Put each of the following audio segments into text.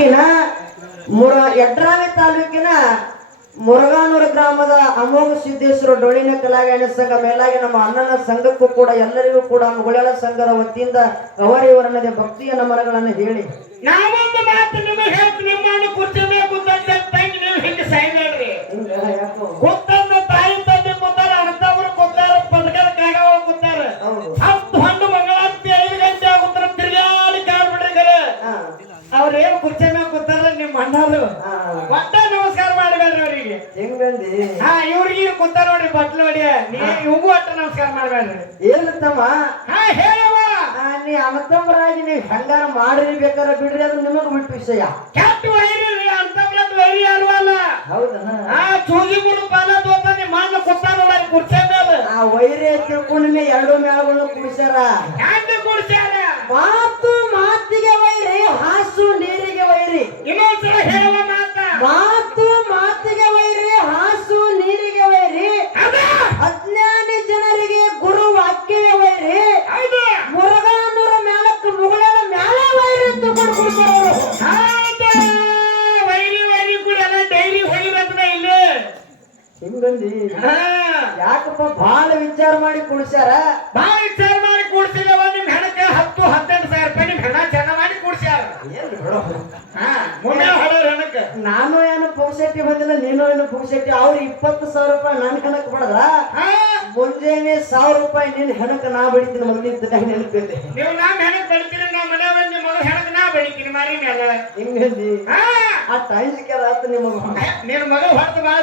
ತಾಲೂಕಿನ ಮುರ ಯಡ್ರಾವಿ ತಾಲೂಕಿನ ಮುರುಗಾನೂರು ಗ್ರಾಮದ ಅಮೋಘ ಸಿದ್ದೇಶ್ವರ ಡೊಳ್ಳಿನ ಕಲಾಗಾಯನ ಸಂಘ ಮೇಲಾಗಿ ನಮ್ಮ ಅಣ್ಣನ ಸಂಘಕ್ಕೂ ಕೂಡ ಎಲ್ಲರಿಗೂ ಕೂಡ ಮುಗುಳ್ಯಾಳ ಸಂಘದ ವತಿಯಿಂದ ಅವರಿವರನ್ನದೇ ಭಕ್ತಿಯ ನಮನಗಳನ್ನು ಹೇಳಿ. ನಾವೊಂದು ಮಾತು ನಿಮಗೆ ಹೇಳ್ತೀನಿ ಕುರ್ಚಿ ತಂಗಿ ನೀವು ಹಿಂಗೆ ಸೈಡ್ರಿ ಹಿಂಗ ಹಾ ಇವ್ರಿಗೆ ಕುಂತ ನೋಡ್ರಿ ಬಟ್ಲು ನೋಡಿ ನೀ ಇವ್ಗೂ ಒಟ್ಟ ನಮಸ್ಕಾರ ಮಾಡ್ಬೇಡ್ರಿ. ಏನು ತಮ್ಮ? ಹಾ ಹೇಳವ ನೀ ಅಣ್ಣತಮ್ಮರಾಗಿ ನೀವು ಹೆಂಗಾರ ಮಾಡ್ರಿ ಬೇಕಾರ ಬಿಡ್ರಿ ಅದು ನಿಮಗ್ ಬಿಟ್ಟು ವಿಷಯ. ಕೆಟ್ಟ ವೈರಿ ಅಂತಮ್ಲತ್ ವೈರಿ ಅಲ್ವಲ್ಲ ಹೌದನ ಆ ಚೂಗಿ ಗುಡು ಪಾಲ ತೋತಾನೆ ಮಣ್ಣ ಕೂತಾರ ನೋಡಿ ಕುರ್ಚಿ ಮೇಲೆ. ಆ ವೈರೇ ತಿಳ್ಕೊಂಡನೆ ಎರಡು ಮೇಳಗಳನ್ನು ಕುಡಿಸ್ಯಾರ ಹ್ಯಾಂಗ ಕುರ್ಚಾರ ಮಾತು ಹಾ. ಯಾಕಪ್ಪ ಬಹಳ ವಿಚಾರ ಮಾಡಿ ಕುಡಿಸ್ಯಾರ? ಬಹಳ ವಿಚಾರ ಮಾಡಿ ಕೂಡ್ಸಿಲ್ಲವ ನಿಮ್ ಹೆಣಕ್ಕೆ ಹತ್ತು ಹತ್ತೆಂಟು ಸಾವಿರ ರೂಪಾಯಿ ನಿಮ್ ಹೆಣ ಚೆನ್ನ ಮಾಡಿ ಕೂಡ್ಸ್ಯಾರ. ನಾನು ಏನು ಪುಗ್ಸೆಟ್ಟಿ ಬಂದಿಲ್ಲ ನೀನು ಏನು ಪುಗ್ಸೆಟ್ಟಿ? ಅವ್ರು ಇಪ್ಪತ್ತು ಸಾವಿರ ರೂಪಾಯಿ ನನ್ ಹೆಣಕ್ ಬಡದ್ರ ಹಾ. ಮುಂಜಾನೆ ಸಾವಿರ ರೂಪಾಯಿ ನಿನ್ನ ಹೆಣಕ್ ನಾ ಬಡಿತೀನಿ ಮೊದಲಿದ್ದ ನೆನಪಿದ್ದೆ ನೀವು ನಾನ್ ಹೆಣಕ್ ಬಡ್ತೀನಿ ನಾ ಮನೆ ಬಂದು ನಿಮ್ಮ ಮಗ ಹೆಣಕ್ ನಾ ಹಿಂಗಂದಿ ಹಾ. ಆ ಆತು ಮಗ ಬಾಳ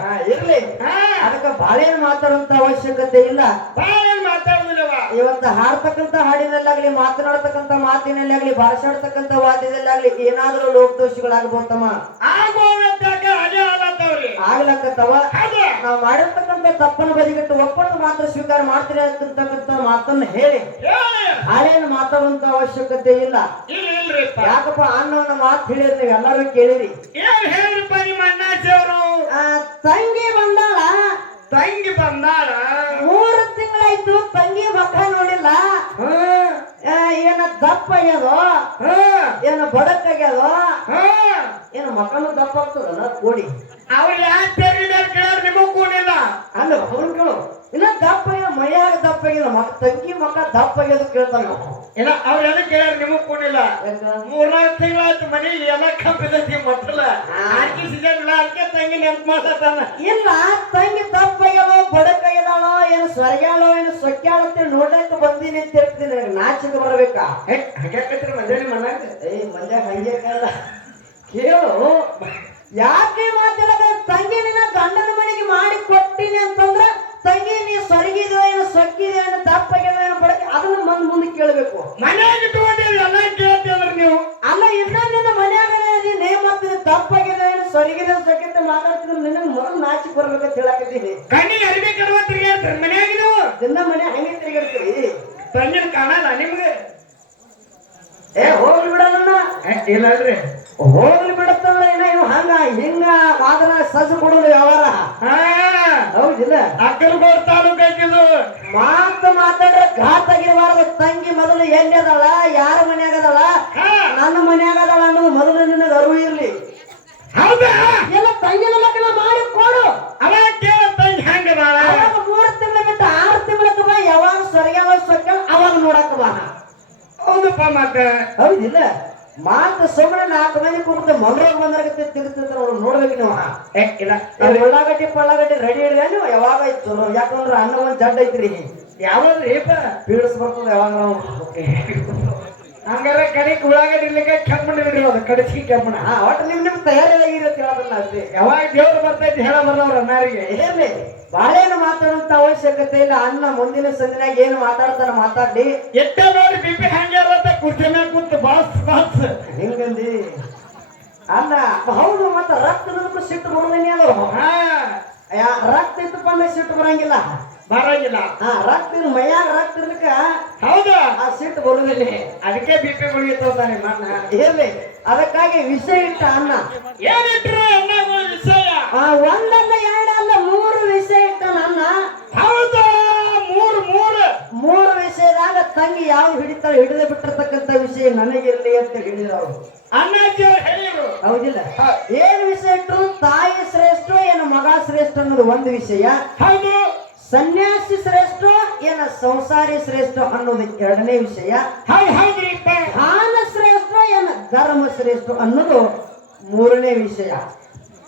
ಹಾ ಇರ್ಲಿ. ಹಾ. ಅದಕ್ಕೆ ಬಾಳೆಹಣ್ಣು ಮಾತಾಡುವಂತ ಅವಶ್ಯಕತೆ ಇಲ್ಲ. ಮಾತಾಡುದಿಲ್ಲವ? ಇವತ್ತು ಹಾಡ್ತಕ್ಕಂತ ಹಾಡಿನಲ್ಲಾಗ್ಲಿ ಮಾತನಾಡ್ತಕ್ಕಂತ ಮಾತಿನಲ್ಲಾಗ್ಲಿ ಭಾಷಾಡ್ತಕ್ಕಂತ ವಾದ್ಯದಲ್ಲಾಗ್ಲಿ ಏನಾದ್ರೂ ಲೋಕದೋಷಗಳಾಗ್ಬೋತಮ್ಮ ಆಗೋದಕ್ಕ ಅದೇ ಆಗ್ಲಕ್ಕತ್ತವ ನಾವು ಮಾಡಿರ್ತಕ್ಕಂಥ ತಪ್ಪನ್ನು ಬದಿಗಿಟ್ಟು ಒಪ್ಪಟ್ಟು ಮಾತ್ರ ಸ್ವೀಕಾರ ಮಾಡ್ತೀರಿ ಅಂತಕ್ಕಂತ ಮಾತನ್ನ ಹೇಳಿ. ಹಾಳೇನು ಮಾತಾಡುವಂತ ಅವಶ್ಯಕತೆ ಇಲ್ಲ. ಇಲ್ರಿಪ್ಪ ಯಾಕಪ್ಪ ಅನ್ನೋನ ಮಾತು ಹೇಳಿರಿ ನೀವು ಎಲ್ಲರೂ ಕೇಳಿರಿ. ಏನ್ ಹೇಳಿರಿಪ್ಪ ನಿಮ್ಮ ಅಣ್ಣಾಚಿ ಅವರು ಆ, ತಂಗಿ ಬಂದಾಳ. ತಂಗಿ ಬಂದಾಳ? ಮೂರು ತಿಂಗಳಾಯ್ತು ತಂಗಿ ಮಕ್ಕ ನೋಡಿಲ್ಲ. ಏನ ದಪ್ಪ ಆಗ್ಯದೋ? ಏನ ಬಡಕ್ ಆಗ್ಯದೋ? ಏನ ಮಕ್ಕಳು ದಪ್ಪ ಆಗ್ತದಲ್ಲ ಕೋಡಿ. ಅವ್ರು ಯಾಕೆ ತೆರಿ ಮೇಲೆ ಕೇಳೋರು ನಿಮಗೂ ಕೂಡಿಲ್ಲ ಅಲ್ಲ ಅವ್ರು ಕೇಳು ಇಲ್ಲ ದಪ್ಪ ಆಗ್ಯದ ಮೈಯಾಗ ದಪ್ಪ ಆಗ್ಯದ ಮಕ್ಕ ತಂಗಿ ಮಕ್ಕ ದಪ್ಪ ಆಗ್ಯದ ಕೇಳ್ತಾನೆ ಇಲ್ಲ ಅವ್ರು ಎದಕ್ ಕೇಳೋರು ನಿಮಗ್ ಕೂಡಿಲ್ಲ ಮೂರ್ನಾಲ್ಕು ತಿಂಗಳಾಯ್ತು ಮನೆ ಎಲ್ಲ ಕಪ್ಪಿದೈತಿ ಮಕ್ಕಳ ಆರ್ಕಿ ಸೀಸನ್ ಇಲ್ಲ ಅದಕ್ಕೆ ತಂಗಿ ನೆನ್ಪು ಮಾಡ್ತಾನ ಇಲ್ಲ ತಂಗಿ ದಪ್ಪ ಆಗ್ಯಾಳೋ ಬಡಕ್ ಆಗ್ಯದಾಳೋ ಏನು ಸ್ವರ್ಗ್ಯಾಳೋ ಏನು ಸೊಕ್ಯಾಳೋ ಅಂತ ನೋಡಕ್ ಬಂದೀನಿ ಅಂತ ಹೇಳ್ತೀನಿ ನಾಚಿಕ ಬರಬೇಕಾ ಹಾಗಾಕತ್ರಿ ಮಂಜಾನಿ ಮನಾಗ ಏ ಮಂದೆ ಹಂಗೆ ಕಾಲ ಕೇಳು. ಯಾಕೆ ಮಾತಾಡೋದು? ತಂಗಿ ನಿನ್ನ ಗಂಡನ ಮನೆಗೆ ಮಾಡಿ ಕೊಟ್ಟಿನಿ ಅಂತಂದ್ರ ತಂಗಿ ನೀ ಸೊರಗಿದೋ ಏನು ಸೊಕ್ಕಿದೋ ಏನು ತಪ್ಪಾಗ್ಯದ ಏನು ಬಡಕೆ ಅದನ್ನ ಮಂದ್ ಮುಂದೆ ಕೇಳಬೇಕು. ಮನ್ಯಾಗ ಇಟ್ಕೊಂಡಿರಿ ಎಲ್ಲ ಕೇಳ್ತಿದ್ರ ನೀವು? ಅಲ್ಲ ಇನ್ನ ನಿನ್ನ ಮನ್ಯಾಗ ನೀ ಮತ್ತೆ ತಪ್ಪಾಗ್ಯದ ಏನು ಸೊರಗಿದ ಸೊಕ್ಕಿದ ಮಾತಾಡ್ತಿದ್ರೆ ನಿನ್ನ ಮೊದಲು ನಾಚಿ ಬರ್ಬೇಕಂತ ಹೇಳಕತ್ತೀನಿ. ಕಣ್ಣಿ ಅರಿವೆ ಕಡುವ ತಿರ್ಗಾಡ್ರಿ ಮನ್ಯಾಗ ನೀವು? ದಿನ ಮನೆ ಹಂಗೆ ತಿರುಗಿರ್ತೀವಿ ತಂಗಿನ ಕಾಣಲ್ಲ ನಿಮ್ಗೆ? ಏ ಹೋಗ್ಲಿ ಇಲ್ಲ ಅಲ್ರಿ. ಹೋಗ್ಲಿ ಬಿಡತ್ತಂದ್ರೆ ಏನೇನು ಹಂಗ ಹಿಂಗ ಮಾದರ ಸಜ್ಜು ಕೊಡೋದು ವ್ಯವಹಾರ? ಹೌದಿಲ್ಲ? ಅಕ್ಕಲಗೋಡ್ ತಾಲೂಕ್ ಮಾತು ಮಾತಾಡ್ರೆ ಘಾತ ಆಗಿರ್ಬಾರ್ದು. ತಂಗಿ ಮೊದಲು ಎಲ್ಲಿ ಅದಾಳ ಯಾರ ಮನ್ಯಾಗ ಅದಾಳ? ಹಾ. ನನ್ನ ಮನ್ಯಾಗ ಅದಾಳ ಅನ್ನೋದು ಮೊದಲು ನಿನ್ನ ಅರಿವು ಇರ್ಲಿ. ಹೌದಾ? ಎಲ್ಲ ತಂಗಿನ ಲಗ್ನ ಮಾಡಿ ಕೊಡು. ಅವಾಗ ಕೇಳ ತಂಗಿ ಹೆಂಗ ಬಾಳ ಅವಾಗ ಮೂರು ತಿಂಗಳ ಬಿಟ್ಟು ಆರು ತಿಂಗಳಕ್ಕೆ ಬಾ ಯಾವಾಗ ಸೊರಗ್ಯಾವ ಸೊಕ್ಕ ಅವಾಗ ನೋಡಕ್ ಬಾ ಹೌದಪ್ಪ ಮಾತ ಹೌದಿಲ್ಲ? ಮಾತು ಸುಮ್ಮನೆ ನಾಲ್ಕು ಮಂದಿ ಕೂಗುತ್ತೆ ಮನೋರ್ ಬಂದ್ರೆ ತಿರುಗ್ತಿರ್ತಾರ ಅವ್ರು ನೋಡ್ಬೇಕು ನೀವು ಇಲ್ಲ. ಉಳ್ಳಾಗಡ್ಡಿ ಪಳ್ಳಾಗಡ್ಡಿ ರೆಡಿ ಇಡ್ದೆ ನೀವು? ಯಾವಾಗ ಐತ್ ಚಲೋ ಯಾಕಂದ್ರೆ ಅನ್ನ ಒಂದು ಜಡ್ ಐತ್ರಿ. ಯಾವ ಪೀಡಿಸ್ ಬರ್ತದ ಯಾವಾಗ ನಾವು? ಹಂಗಾರ ಕಡಿಕ್ ಉಳ್ಳಾಗಡ್ಡಿ ಇರ್ಲಿಕ್ಕೆ ಕೆಮ್ಮಣ್ಣ ಅದು ಕಡಿಸಿ ಕೆಮ್ಮಣ್ಣ. ಹಾ ಒಟ್ಟು ನಿಮ್ ನಿಮ್ ತಯಾರಿಯಾಗಿರುತ್ತೆ ಹೇಳೋದನ್ನ ಅಷ್ಟೇ. ಯಾವಾಗ ದೇವ್ರು ಬರ್ತೈತಿ ಹೇಳಬಲ್ಲ ಅವ್ರು ಅನ್ನಾರಿಗೆ. ಇರ್ಲಿ ಬಾಳೆಹಣ್ಣು ಮಾತಾಡುವಂತ ಅವಶ್ಯಕತೆ ಇಲ್ಲ. ಅನ್ನ ಮುಂದಿನ ಸಂದಿನಾಗ ಏನು ಮಾತಾಡ್ತಾರ ಮಾತಾಡಿ ಎತ್ತ ನೋಡಿ ಬಿಪಿ ಹಂಗೆ ಅಂತ ಕುರ್ಚಿ ಕುಂತು ಬಾಸ್ ಬಾಸ್ ಹಿಂಗಂದಿ? ಅಲ್ಲ ಹೌದು ಮತ್ತ ರಕ್ತ ನಮ್ಗೆ ಸಿಟ್ಟು ಹಾ. ಯಾ- ರಕ್ತ ಇತ್ತಪ್ಪ ಅಂದ್ರೆ ಸಿಟ್ಟು ಬರಂಗಿಲ್ಲ. ಬರಂಗಿಲ್ಲ. ಹಾ ರಕ್ತ ಮೈಯಾಗ ರಕ್ತ ಇರ್ಲಿಕ್ಕ ಹೌದಾ? ಆ ಸಿಟ್ಟು ಬರುದಿಲ್ಲ. ಅದಕ್ಕೆ ಬಿಪಿ ಗುಳಿಗೆ ತೋತಾನೆ ಮಣ್ಣ ಇರ್ಲಿ ಅದಕ್ಕಾಗಿ ವಿಷಯ ಇಟ್ಟ ಅನ್ನ. ಏನಿಟ್ರು ಎಣ್ಣೆಗಳ ವಿಷಯ. ಆ ಒಂದಲ್ಲ ಎರಡಲ್ಲ ಮೂರು ವಿಷಯ ಇಟ್ಟ ಅನ್ನ ಹೌದು? ಮೂರು ಮೂರು. ಮೂರು ವಿಷಯದಾಗ ತಂಗಿ ಯಾವ ಹಿಡಿತಾಳೆ ಹಿಡಿದು ಬಿಟ್ಟಿರ್ತಕ್ಕಂಥ ವಿಷಯ ನನಗಿರಲಿ ಅಂತ ಹೇಳಿದ್ರು ಅವರು. ಅಣ್ಣಾಜಿ ಅವ್ರು ಹೇಳಿದ್ರು. ಹೌದಿಲ್ಲ? ಏನ್ ವಿಷಯ ಇಟ್ರು ತಾಯಿ ಶ್ರೇಷ್ಠ ಏನು ಮಗ ಶ್ರೇಷ್ಠ ಅನ್ನೋದು ಒಂದು ವಿಷಯ. ಹೌದು. ಸನ್ಯಾಸಿ ಶ್ರೇಷ್ಠ ಏನ ಸಂಸಾರಿ ಶ್ರೇಷ್ಠ ಅನ್ನೋದು ಎರಡನೇ ವಿಷಯ. ಹೌದು ದಾನ ಶ್ರೇಷ್ಠ ಏನ ಧರ್ಮ ಶ್ರೇಷ್ಠ ಅನ್ನೋದು ಮೂರನೇ ವಿಷಯ.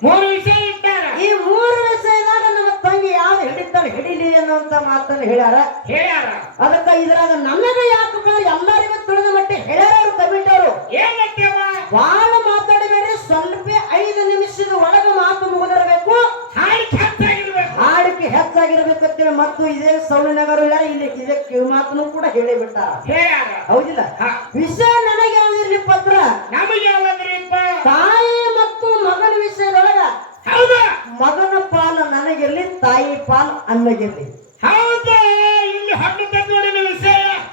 ಮೂರು ವಿಷಯ ಇಟ್ಟಾರ ಈ ಮೂರು ವಿಷಯದಾಗ ನಮ್ಮ ತಂಗಿ ಯಾವ್ದು ಹಿಡಿತಾನೆ ಹಿಡಿಲಿ ಅನ್ನುವಂತ ಮಾತನ್ನು ಹೇಳ್ಯಾರ. ಹೇಳ್ಯಾರ. ಅದಕ್ಕ ಇದ್ರಾಗ ನಮಗೆ ಯಾಕೆ ಎಲ್ಲರಿಗೂ ತಿಳಿದ ಮಟ್ಟ ಹೇಳ್ಯಾರ ಕಮಿಟಿ ಅವರು. ಬಹಳ ಮಾತಾಡಬೇಡಿ ಸ್ವಲ್ಪ ಐದು ನಿಮಿಷದ ಒಳಗೆ ಮಾತು ಮುಗಿದಿರಬೇಕು. ಹಾಡಿ ಹೆಚ್ಚಾಗಿರ್ಬೇಕು. ಹಾಡಿಕೆ ಹೆಚ್ಚಾಗಿರ್ಬೇಕಂತೇಳಿ ಮತ್ತು ಇದೇ ಸೌಳಿನಗರು ಇಲ್ಲ ಇಲ್ಲಿ ಇದಕ್ಕೆ ಮಾತನ್ನು ಕೂಡ ಹೇಳಿಬಿಟ್ಟ ಹೇಳ್ಯಾರ. ಹೌದಿಲ್ಲ. ವಿಷಯ ನನಗೆ ಯಾವ್ದಿರ್ಲಿ ಪತ್ರ ನಮಗೆ ಯಾವ್ದ್ರಿಪ್ಪ ತಾಯಿ ಮತ್ತು ಮಗನ ವಿಷಯದೊಳಗ ಹೌದು? ಮಗನ ಪಾಲ ನನಗಿರ್ಲಿ ತಾಯಿ ಪಾಲ್ ಅನ್ನಗಿರ್ಲಿ ಹಣ್ಣು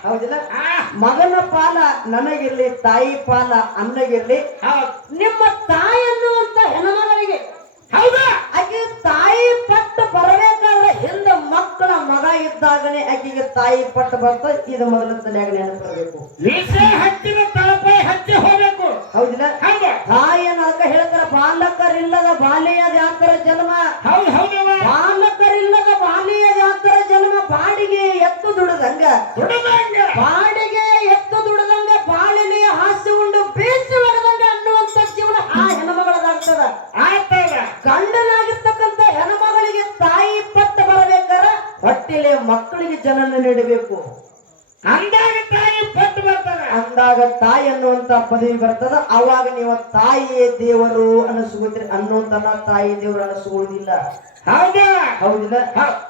ಹೌದಿಲ್ಲ? ಮಗನ ಪಾಲ ನನಗಿರ್ಲಿ ತಾಯಿ ಪಾಲ ಅನ್ನಗಿರ್ಲಿ ನಿಮ್ಮ ತಾಯಿ ಅನ್ನುವಂತ ಹೆಣ್ಮಗಳಿಗೆ ಹೌದಾ? ಆಕೆ ತಾಯಿ ಪಟ್ಟ ಬರಬೇಕಾದ್ರೆ ಹಿಂದ ಮಕ್ಕಳ ಮಗ ಇದ್ದಾಗನೇ ಆಕೆಗೆ ತಾಯಿ ಪಟ್ಟ ಬರ್ತ ಇದು ಮೊದಲ ತಲೆಯಾಗ ನೆನಪಿರಬೇಕು. ವಿಷಯ ಹಚ್ಚಿದ ತಳಪಾಯಿ ಹಚ್ಚಿ ಹೋಗ್ಬೇಕು. ಹೌದಿಲ್ಲ? ಹೌದು. ತಾಯಿಯನ್ನು ಅದಕ್ಕೆ ಹೇಳ್ತಾರ ಬಾಲಕರಿಲ್ಲದ ಬಾಲಿಯ ಜಾತರ ಜನ್ಮ. ಹೌದು ಬಾಲಕರಿಲ್ಲದ ಬಾಲಿಯ ಜಾತರ ಜನ್ಮ ಬಾಡಿಗೆ ಎತ್ತು ದುಡದಂಗ. ಹುಡುಗಂಗ ನೀಡಬೇಕು ಅಂದಾಗ ತಾಯಿ ಪಟ್ಟು ಬರ್ತಾರೆ ಅಂದಾಗ ತಾಯಿ ಅನ್ನುವಂತ ಪದವಿ ಬರ್ತದ. ಅವಾಗ ನೀವು ತಾಯಿಯೇ ದೇವರು ಅನಿಸುವುದ್ರಿ ಅನ್ನುವಂತ ತಾಯಿ ದೇವರು ಅನಿಸ್ಕೊಳ್ಳುವುದಿಲ್ಲ ಹೌದಾ? ಹೌದಿಲ್ಲ.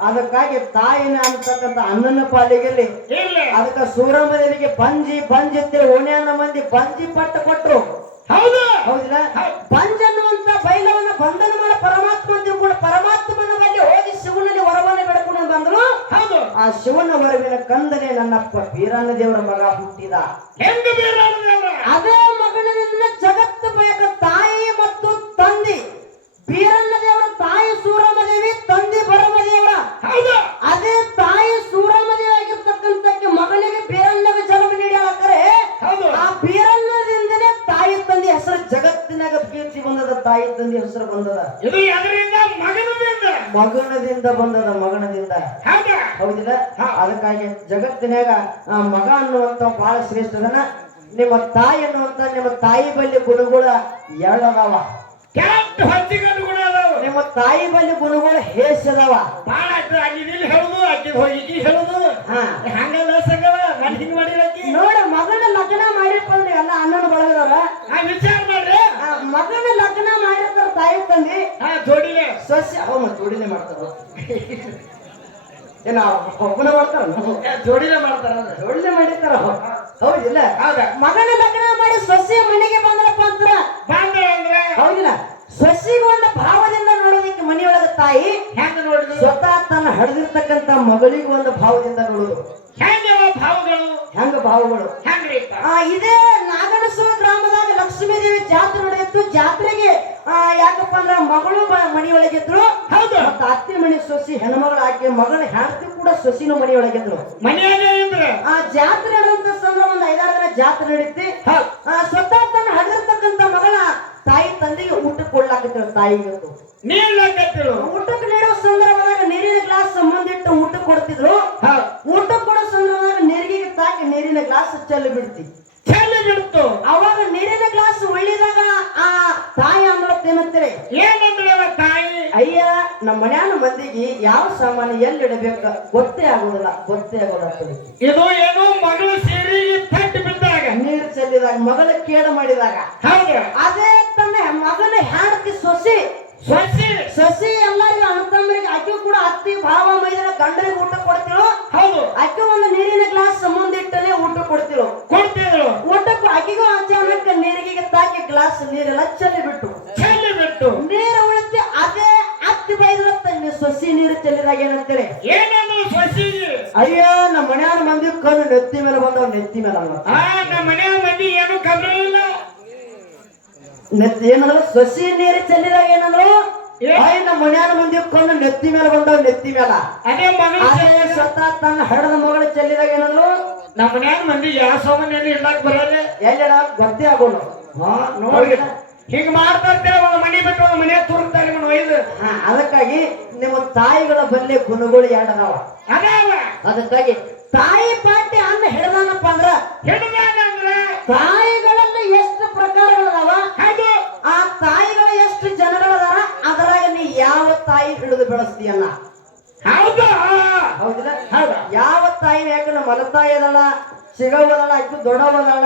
ಅದಕ್ಕಾಗಿ ತಾಯಿನ ಅಂತಕ್ಕಂಥ ಅನ್ನನ ಪಾಲಿಗೆಲ್ಲಿ ಇಲ್ಲ. ಅದಕ್ಕ ಸೂರಮ್ಮದೇವಿಗೆ ಪಂಜಿ ಪಂಜಿ ಅಂತೇಳಿ ಓಣ್ಯಾನ ಮಂದಿ ಪಂಜಿ ಪಟ್ಟ ಕೊಟ್ಟರು ಹೌದು. ಹೌದಿಲ್ಲ? ಪಂಜ್ ಅನ್ನುವಂತ ಬೈಲವನ್ನ ಬಂಧನ ಮಾಡ ಪರಮಾತ್ಮ ಅಂತ ತಿಳ್ಕೊಂಡು ಪರಮಾತ್ಮನ ಬಳಿ ಹೋಗಿ ವರವನ್ನು ಬಂದ್ರು ಹೌದು. ಆ ಶಿವನ ವರವಿನ ಕಂದನೆ ನನ್ನಪ್ಪ ಬೀರಾನ ದೇವರ ಮಗ ಹುಟ್ಟಿದ. ಹೆಂಗ ಬೀರವ್ರ ಅದೇ ಮಗನಿಂದ ಜಗತ್ತು ಬೇಕ ತಾಯಿ ಮತ್ತು ತಂದೆ. ಬೀರಣ್ಣ ದೇವರ ತಾಯಿ ಸೂರಮ್ಮ ದೇವಿ ತಂದೆ ಬರಮ್ಮ ದೇವರ ಹೌದು. ಅದೇ ತಾಯಿ ಸೂರಮ್ಮ ದೇವಿ ಆಗಿರ್ತಕ್ಕಂಥ ಮಗನಿಗೆ ಬೀರಣ್ಣಗ ಜನ್ಮ ನೀಡಲಾಕರೆ ಆ ಬೀರಣ್ಣದಿಂದನೇ ತಾಯಿ ತಂದೆ ಹೆಸರು ಜಗತ್ತಿನಾಗ ಕೀರ್ತಿ ಬಂದದ ತಾಯಿ ತಂದೆ ಹೆಸರು ಬಂದದ. ಇದು ಅದರಿಂದ ಮಗನದಿಂದ ಮಗನದಿಂದ ಬಂದದ ಮಗನದಿಂದ. ಹೌದಾ? ಹೌದಿಲ್ಲ? ಅದಕ್ಕಾಗಿ ಜಗತ್ತಿನಾಗ ಮಗ ಅನ್ನುವಂತ ಬಹಳ ಶ್ರೇಷ್ಠದನ ನಿಮ್ಮ ತಾಯಿ ಅನ್ನುವಂತ ನಿಮ್ಮ ತಾಯಿ ಬಲ್ಲಿ ಗುಣಗಳ ಎರಡದಾವ. ನಿಮ್ಮ ತಾಯಿ ಬಲ್ಲಿ ಗುಣಗಳು ಹೇಸದವ ನೋಡ ಮಗನ ಲಗ್ನ ಮಾಡಿರ್ಕೊಂಡು ಎಲ್ಲ ಅಣ್ಣನ ಬಳಗದವ್ರ. ವಿಚಾರ ಮಾಡ್ರಿ ಮಗನ ಲಗ್ನ ಮಾಡಿರ್ತಾರ ತಾಯಿ ತಂದೆ ಸಸ್ಯ ಅವ ಮತ್ತೆ ಜೋಡಿನೇ ಮಾಡ್ತಾರ ಏನ ಒಬ್ಬನ ಮಾಡ್ತಾರ ಜೋಡಿನೇ ಮಾಡ್ತಾರ ಜೋಡಿನೇ ಮಾಡಿರ್ತಾರ ಹೌದಿಲ್ಲ ಹೌದಾ. ಮಗನ ಲಗ್ನ ಮಾಡಿ ಸಸ್ಯ ಮನೆಗೆ ಬಂದ್ರಪ್ಪ ಅಂದ್ರ ಬಾಂಧ ಅಂದ್ರೆ? ಹೌದಿಲ್ಲ. ಸಸಿಗೆ ಒಂದು ಭಾವದಿಂದ ನೋಡೋದಕ್ಕೆ ಮನೆಯೊಳಗ ತಾಯಿ ಹೆಂಗ ನೋಡಿದ್ರು ಸ್ವತಃ ತನ್ನ ಹಡೆದಿರ್ತಕ್ಕಂಥ ಮಗಳಿಗೆ ಒಂದು ಭಾವದಿಂದ ನೋಡುದು. ಹೆಂಗ ಭಾವಗಳು? ಹೆಂಗ ಭಾವಗಳು? ಹೆಂಗ್ರಿ ಆ ಇದೇ ನಾಗಣಸು ಗ್ರಾಮದಾಗ ಲಕ್ಷ್ಮೀ ದೇವಿ ಜಾತ್ರೆ ನಡೆಯಿತು. ಜಾತ್ರೆಗೆ ಯಾಕಪ್ಪ ಅಂದ್ರ ಮಗಳು ಮನೆಯೊಳಗಿದ್ರು ಹೌದು. ಮತ್ತ ಅತ್ತೆ ಮನೆ ಸೊಸಿ ಹೆಣ್ಮಗಳ ಆಕೆ ಮಗಳ ಹೆಂಡತಿ ಕೂಡ ಸೊಸಿನ ಮನೆಯೊಳಗಿದ್ರು ಮನೆಯಾಗ ಇದ್ರ. ಆ ಜಾತ್ರೆ ನಡೆದಂತ ಸಂದರ್ಭ ಒಂದು ಐದಾರು ದಿನ ಜಾತ್ರೆ ನಡೀತಿ. ಆ ಸ್ವತಃ ತನ್ನ ಹಗರ್ತಕ್ಕಂತ ಮಗಳ ತಾಯಿ ತಂದೆಗೆ ಊಟ ಕೊಡ್ಲಾಕತ್ತಿರೋ ತಾಯಿಗೆ. ಊಟಕ್ಕೆ ನೀಡೋ ಸಂದರ್ಭದಾಗ ನೀರಿನ ಗ್ಲಾಸ್ ಮುಂದಿಟ್ಟು ಊಟ ಕೊಡ್ತಿದ್ರು ಊಟ ಕೊಡೋ ಸಂದರ್ಭದಾಗ ನೀರಿಗೆ ತಾಕಿ ನೀರಿನ ಗ್ಲಾಸ್ ಚೆಲ್ಲಿ ಬಿಡ್ತಿ ಚೆಲ್ಲಿ ಬಿಡ್ತು ಅವಾಗ ನೀರಿನ ಗ್ಲಾಸ್ ಒಳ್ಳಿದಾಗ ಆ ತಾಯಿ ಅನ್ನೋತ್ತೇನಂತೀರಿ ಏನಂದ್ರೆ ತಾಯಿ ಅಯ್ಯ ನಮ್ಮ ಮನ್ಯಾನ ಮಂದಿಗೆ ಯಾವ ಸಾಮಾನು ಎಲ್ಲಿ ಇಡಬೇಕು ಗೊತ್ತೇ ಆಗೋದಿಲ್ಲ ಗೊತ್ತೇ ಆಗೋದಿಲ್ಲ. ಇದು ಏನು ಮಗಳು ಸೇರಿ ತಟ್ಟಿ ಬಿದ್ದಾಗ. ನೀರು ಚೆಲ್ಲಿದಾಗ ಮಗಳ ಕೇಡ ಮಾಡಿದಾಗ. ಹೌದು. ಅದೇ ತನ್ನ ಮಗನ ಹೆಂಡತಿ ಸೊಸಿ ಸೊಸಿ ಸೊಸಿ ಎಲ್ಲರಿಗೂ ಅಣ್ಣತಮ್ಮರಿಗೆ ಆಕೆ ಕೂಡ ಅತ್ತಿ ಭಾವ ಮೈದನ ಗಂಡನಿಗೆ ಊಟ ಕೊಡ್ತಿಳು ಹೌದು ಆಕೆ ಒಂದು ನೀರಿನ ಗ್ಲಾಸ್ ಮುಂದಿಟ್ಟನೆ ಊಟ ಕೊಡ್ತಿಳು ಕೊಡ್ತಿದ್ರು ಊಟಕ್ಕೂ ಆಕೆಗೂ ಅಚಾನಕ್ ನೀರಿಗೆ ತಾಕಿ ಗ್ಲಾಸ್ ನೀರೆಲ್ಲ ಚೆಲ್ಲಿ ಬಿಟ್ಟು ಚೆಲ್ಲಿ ಬಿಟ್ಟು ನೀರು ಉಳಿತಿ ಅದೇ ಅತ್ತಿ ಬೈದ್ರತ್ತ ಸೊಸಿ ನೀರು ಚೆಲ್ಲಿದಾಗ ಏನಂತೇಳಿ ಏನಂದ್ರು ಸೊಸಿಗೆ ಅಯ್ಯೋ ನಮ್ಮ ಮನ್ಯಾನ ಮಂದಿ ಕಣ್ಣು ನೆತ್ತಿ ಮೇಲೆ ಬಂದವ್ ನೆತ್ತಿ ಮೇಲೆ ಅಲ್ಲ ಆ ನಮ್ಮ ಮನೆ ಮಂದಿ ಏನು ಕಮ್ಮಿ ಇಲ್ಲ? ನೆತ್ತಿ ಏನಂದ್ರು? ಸೊಸಿ ನೀರು ಚೆಲ್ಲಿದಾಗ ಏನಂದ್ರು? ಅಯ್ಯ ನಮ್ಮ ಮನ್ಯಾನ ಮಂದಿ ಕೊಂಡು ನೆತ್ತಿ ಮೇಲೆ ಬಂದವ್ ನೆತ್ತಿ ಮೇಲೆ. ಅದೇ ಮಗಳು ಅದೇ ಸ್ವತಃ ತನ್ನ ಹಡದ ಮಗಳು ಚೆಲ್ಲಿದಾಗ ಏನಂದ್ರು? ನಮ್ಮ ಮನ್ಯಾಗ ಮಂದಿ ಯಾವ ಸಾಮಾನ್ಯ ಇರ್ಲಾಕ್ ಬರಲ್ಲ. ಎಲ್ಲೆಡ? ಗದ್ದೆ ಆಗೋಣ ಹಾ ನೋಡಿ. ಹಿಂಗ್ ಮಾಡ್ತಾ ಇರ್ತೇವೆ ಒಂದು ಮನಿ ಬಿಟ್ಟು ಒಂದು ಮನೆ ತುರುಕ್ತಾರೆ ಒಯ್ದು. ಅದಕ್ಕಾಗಿ ನಿಮ್ಮ ತಾಯಿಗಳ ಬಲ್ಲೆ ಗುಣಗಳು ಎರಡದಾವ. ಅದಾವ ಅದಕ್ಕಾಗಿ ತಾಯಿ ಪಾಟಿ ಅನ್ನ ಹಿಡ್ದಾನಪ್ಪ ಅಂದ್ರ ಹಿಡ್ದಾನ ಅಂದ್ರ ತಾಯಿಗಳಲ್ಲಿ ಎಷ್ಟು ಪ್ರಕಾರಗಳದಾವ? ಹೌದು. ಆ ತಾಯಿಗಳ ಎಷ್ಟು ಜನಗಳದಾರ? ಅದರಾಗ ನೀ ಯಾವ ತಾಯಿ ಹಿಡಿದು ಬೆಳೆಸ್ತೀಯಲ್ಲ? ಹೌದು. ಹೌದಿಲ್ಲ? ಹೌದು. ಯಾವ ತಾಯಿ ಯಾಕಂದ್ರೆ ಮಲತಾಯಿ ಅದಾಳ? ಸಿಗೋದಲ್ಲ ಆಯ್ತು ದೊಡ್ಡವದಾಳ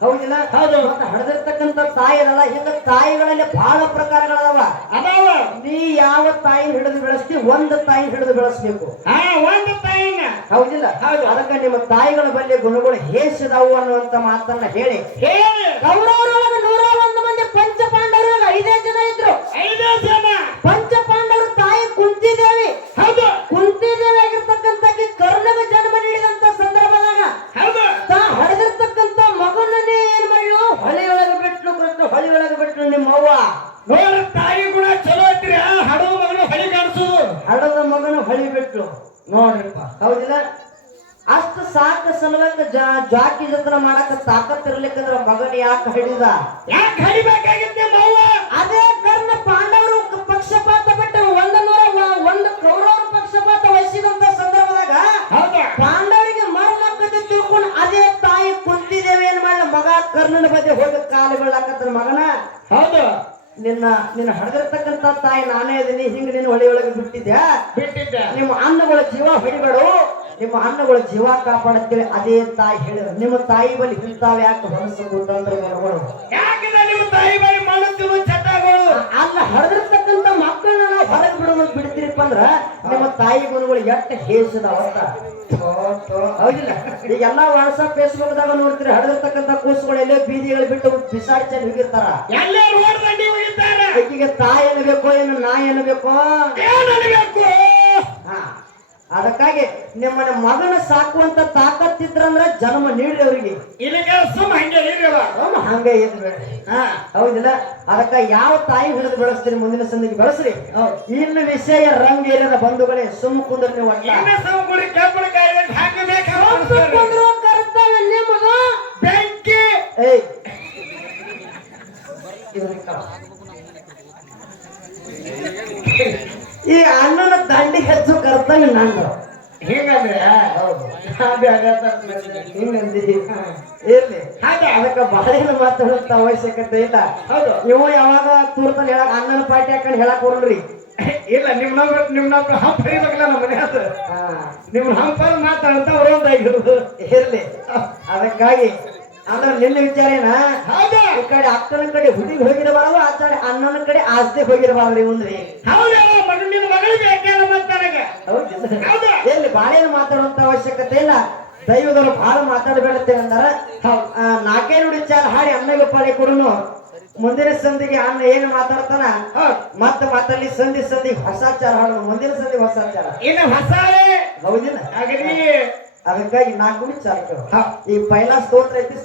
ಹೌದಿಲ್ಲ? ಹೌದು. ಮತ್ತೆ ಹಡದಿರ್ತಕ್ಕಂಥ ತಾಯಿ ಅದಲ್ಲ ಹಿಂಗ ತಾಯಿಗಳಲ್ಲಿ ಬಹಳ ಪ್ರಕಾರಗಳದಾವ. ಅದಾವ. ನೀ ಯಾವ ತಾಯಿ ಹಿಡಿದು ಬೆಳೆಸ್ತಿ ಒಂದು ತಾಯಿ ಹಿಡಿದು ಬೆಳೆಸ್ಬೇಕು. ಹಾ ಒಂದು ತಾಯಿನ. ಹೌದಿಲ್ಲ? ಹೌದು. ಅದಕ್ಕೆ ನಿಮ್ಮ ತಾಯಿಗಳ ಬಲ್ಲಿ ಗುಣಗಳು ಹೇಸಿದವು ಅನ್ನುವಂತ ಮಾತನ್ನ ಹೇಳಿ. ಹೇಳಿ. ಕೌರವರೊಳಗೆ ನೂರ ಒಂದು ಮಂದಿ ಪಂಚ ಪಾಂಡವರೊಳಗೆ ಐದೇ ಜನ ಇದ್ರು. ಐದೇ ಜನ. ಪಂಚ ಪಾಂಡವರು ತಾಯಿ ಕುಂತಿದೇವಿ. ಹೌದು. ಕುಂತಿದೇವಿ ಆಗಿರ್ತಕ್ಕಂಥ ಕರ್ಣಗ ಜನ್ಮ ನೀಡಿದಂತ ಸಂದರ್ಭದಾಗ ಹೌದು. ತಾ ಹಡೆದಿರ್ತಕ್ಕಂಥ ಮಗನನ್ನೇ ಏನ್ ಮಾಡ್ಲು ಹೊಳೆಯೊಳಗೆ ಬಿಟ್ಲು ಕೃಷ್ಣ ಹೊಳೆಯೊಳಗೆ ಬಿಟ್ಲು ನಿಮ್ಮ ಅವ್ವ ನೋಡ್ರಿ ತಾಯಿ ಗುಣ ಚಲೋ ಐತ್ರಿ ಹಡವ ಮಗನ ಹೊಳಿ ಕಾಣಿಸೋದು ಹಡದ ಮಗನ ಹೊಳಿ ಬಿಟ್ಲು ನೋಡ್ರಿಪ್ಪ ಹೌದಿಲ್ಲ? ಅಷ್ಟು ಸಾಕ ಸಲುವಾಗಿ ಜಾಕಿ ಜತನ ಮಾಡಕ ತಾಕತ್ ಇರ್ಲಿಕ್ಕಂದ್ರ ಮಗನ ಯಾಕೆ ಹಿಡಿದ? ಯಾಕೆ ಹಡಿಬೇಕಾಗಿತ್ತೆ ಮಾವ ಅದೇ ಕರ್ಣ ಪಾಂಡವರು ಪಕ್ಷಪಾತ ಬಿಟ್ಟು ಒಂದ ನೂರ ಒಂದು ಕೌರವರ ಪಕ್ಷಪಾತ ವಹಿಸಿದಂತ ಸಂದರ್ಭದಾಗ ಹೌದಾ? ಪಾಂಡವರಿಗೆ ಮರಣಕ್ಕಂತ ತಿಳ್ಕೊಂಡು ಅದೇ ತಾಯಿ ಕುಂತಿದ್ದೇವೆ ಏನ್ ಮಾಡಲ ಮಗ ಕರ್ಣನ ಬಗ್ಗೆ ಹೋಗಿ ಕಾಲು ಬೀಳಾಕತ್ತನ ಮಗನ? ಹೌದು. ನಿನ್ನ ನಿನ್ನ ಹಡಗಿರ್ತಕ್ಕಂತ ತಾಯಿ ನಾನೇ ಅದೀನಿ ಹಿಂಗ ನಿನ್ನ ಹೊಳೆಯೊಳಗೆ ಬಿಟ್ಟಿದ್ದೆ ಬಿಟ್ಟಿದ್ದೆ. ನಿಮ್ಮ ಅನ್ನಗಳ ಜೀವ ಹೊಡಿಬೇಡು. ನಿಮ್ಮ ಅನ್ನಗಳ ಜೀವ ಕಾಪಾಡುತ್ತೇವೆ ಅದೇ ತಾಯಿ ಹೇಳಿದ್ರು ನಿಮ್ಮ ತಾಯಿ ಬಳಿ ಇಂತಾವ ಯಾಕೆ ಮನಸ್ಸು ಮನಗಳು? ಯಾಕಂದ್ರೆ ನಿಮ್ಮ ತಾಯಿ ಬಳಿ ಮಾಡುತ್ತಿರುವ ಚಟಗಳು ಅಲ್ಲ ಹರಿದಿರ್ತಕ್ಕಂಥ ಮಕ್ಕಳನ್ನ ನಾವು ಹೊರಗೆ ಬಿಡೋದು ಬಿಡ್ತೀರಪ್ಪ ಅಂದ್ರ ನಿಮ್ಮ ಗುಣಗಳು ಎಷ್ಟು ಹೇಸದ ಅವಸ್ಥ. ಹೌದಿಲ್ಲ? ಈಗ ಎಲ್ಲಾ ವಾಟ್ಸಪ್ ಫೇಸ್ಬುಕ್ ದಾಗ ನೋಡ್ತೀರಿ ಹರಿದಿರ್ತಕ್ಕಂಥ ಕೂಸುಗಳು ಎಲ್ಲೇ ಬೀದಿಗಳು ಬಿಟ್ಟು ಬಿಸಾಡಿ ಹೋಗಿರ್ತಾರ. ಈಗ ತಾಯಿ ಅನ್ನಬೇಕೋ ಏನು ನಾಯಿ ಏನು ಬೇಕೋ ಅದಕ್ಕಾಗಿ ನಿಮ್ಮನ್ನ ಮಗನ ಸಾಕುವಂತ ತಾಕತ್ತಿದ್ರಂದ್ರ ಜನ್ಮ ನೀಡ್ರಿ ಅವರಿಗೆ. ಇಲ್ಲಿಗೆ ಸುಮ್ ಹಂಗೆ ಹಂಗೆ ಇದ್ಬೇಡ್ರಿ ಹಾ ಹೌದಿಲ್ಲ? ಅದಕ್ಕ ಯಾವ ತಾಯಿ ಹಿಡಿದು ಬೆಳೆಸ್ತೀರಿ ಮುಂದಿನ ಸಂದಿಗೆ ಬೆಳೆಸ್ರಿ. ಇನ್ನು ವಿಷಯ ರಂಗೇರಿದ ಬಂಧುಗಳೇ ಸುಮ್ ಕುಂದ್ರ ನೀವು ಬೆಂಕಿ ಈ ಅಣ್ಣನ ದಂಡಿಗೆ ಹೆಚ್ಚು ಕರ್ತವ್ಯ ನಂದು. ಹೌದು. ಇರ್ಲಿ. ಹಾಗೆ ಅದಕ್ಕೆ ಬಾಳಿನ ಮಾತಾಡುವಂತ ಅವಶ್ಯಕತೆ ಇಲ್ಲ. ಹೌದು. ನೀವು ಯಾವಾಗ ತೂರ್ತಲ್ಲಿ ಹೇಳಕ್ ಅಣ್ಣನ ಪಾರ್ಟಿ ಹಾಕೊಂಡು ಹೇಳಕ್ ಹೋಗ್ರಿ? ಇಲ್ಲ ನಿಮ್ ನಿಮ್ನೊಬ್ರು ಹಂಪ ಹಿಡಿಬೇಕಲ್ಲ ನಮ್ಮ ಮನೆ ಹತ್ರ. ನಿಮ್ ಹಂಪ ಮಾತಾಡಂತ ಬರೋದಾಗಿರೋದು ಇರ್ಲಿ. ಅದಕ್ಕಾಗಿ ಅಂದ್ರೆ ನಿನ್ನ ವಿಚಾರ ಏನ? ಹೌದು. ಈ ಕಡೆ ಅಕ್ಕನ ಕಡೆ ಹುಡುಗಿ ಹೋಗಿರಬಾರದು ಆ ಕಡೆ ಅಣ್ಣನ ಕಡೆ ಆಸ್ತಿ ಹೋಗಿರಬಾರ್ದು ಇವಂದ್ರಿ. ಮಗಳು ಮಗ ಎಲ್ಲಿ ಬಾಳೆನ ಮಾತಾಡುವಂತ ಅವಶ್ಯಕತೆ ಇಲ್ಲ. ದೈವದವರು ಬಹಳ ಮಾತಾಡಬೇಡತ್ತೆ ಅಂದಾರ. ನಾಕೇ ನಾಲ್ಕೇ ನುಡಿ ಹಾಡಿ ಅಣ್ಣಗೆ ಪಾಳೆ ಕೊಡುನು. ಮುಂದಿನ ಸಂಧಿಗೆ ಅನ್ನ ಏನು ಮಾತಾಡ್ತಾನ? ಮತ್ತೆ ಮಾತಲ್ಲಿ ಸಂಧಿ ಸಂಧಿ ಹೊಸ ಚಾರ ಹಾಡು. ಮುಂದಿನ ಸಂಧಿ ಹೊಸ ಚಾರ ಇನ್ನು ಹೊಸಾಳೆ ಹೌದಿಲ್ಲ. ಅದಕ್ಕಾಗಿ ನಾಲ್ಕು ನುಡಿ ಈ ಪೈಲಾ ಸ್ತೋತ್ರ ಐತಿ